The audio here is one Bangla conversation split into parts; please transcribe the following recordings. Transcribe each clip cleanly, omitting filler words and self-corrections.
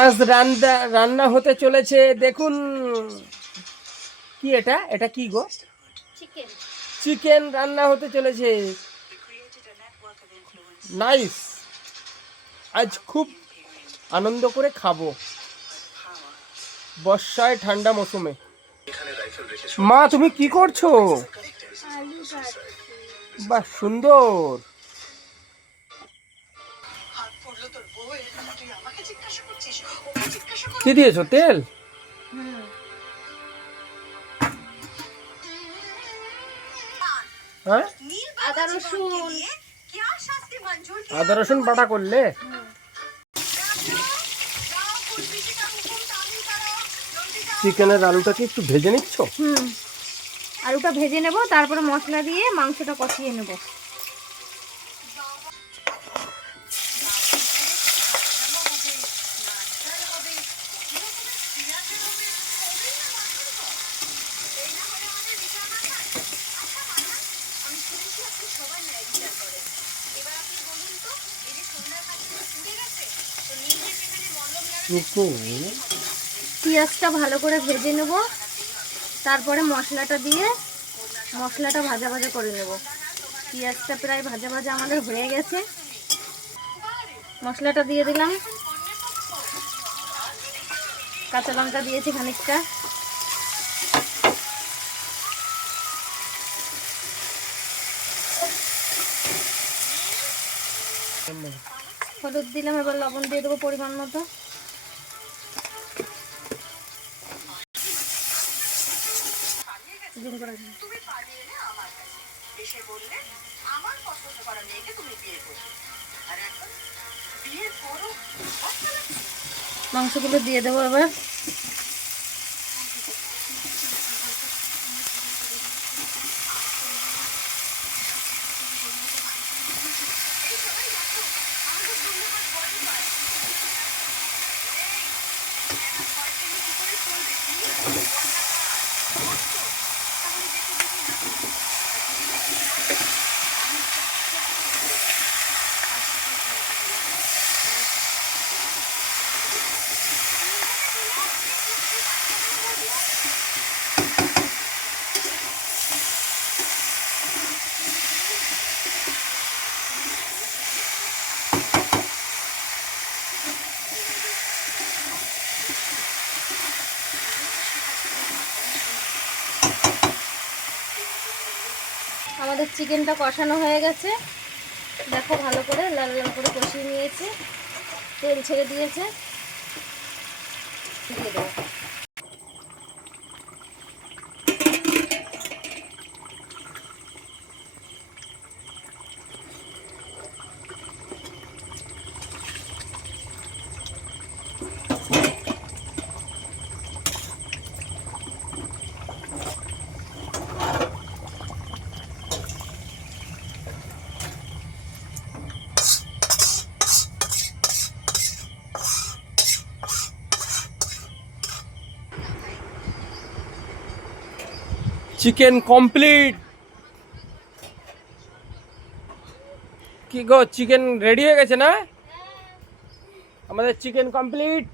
আজ রান্না হতে চলেছে, দেখুন। কি এটা? এটা কি গো? চিকেন। চিকেন রান্না হতে চলেছে। নাইস। আজ খুব আনন্দ করে খাবো বর্ষায়, ঠান্ডা মৌসুমে। মা, তুমি কি করছো? আলু কাটছি। বাহ, সুন্দর। কি দিয়েছো? তেল? হুম। হ্যাঁ, আদা রসুন। আদা রসুন বাটা করলে? হুম। চিকেনের আলুটাকে একটু ভেজে নিচ্ছ? হুম, আলুটা ভেজে নেব, তারপরে মশলা দিয়ে মাংসটা কষিয়ে নেব। পেঁয়াজটা ভালো করে ভেজে নেব, তারপরে মশলাটা দিয়ে মশলাটা ভাজা ভাজা করে নেব। পেঁয়াজটা প্রায় ভাজা ভাজা আমাদের হয়ে গেছে। মশলাটা দিয়ে দিলাম, কাঁচা লঙ্কা দিয়েছি খানিকটা, হলুদ দিলাম, এবার লবণ দিয়ে দেবো পরিমাণ মতো। মাংসগুলো দিয়ে দেবো এবার। আমাদের চিকেনটা কষানো হয়ে গেছে, দেখো ভালো করে লাল লাল করে কষিয়ে নিয়েছে, তেল ছেড়ে দিয়েছে। দিয়ে দেবো। Chicken complete. কি গো, চিকেন রেডি হয়ে গেছে না? আমাদের চিকেন কমপ্লিট।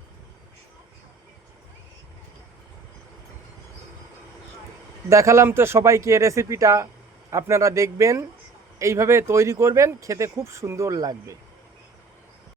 দেখালাম তো সবাইকে রেসিপিটা, আপনারা দেখবেন, এইভাবে তৈরি করবেন, খেতে খুব সুন্দর লাগবে।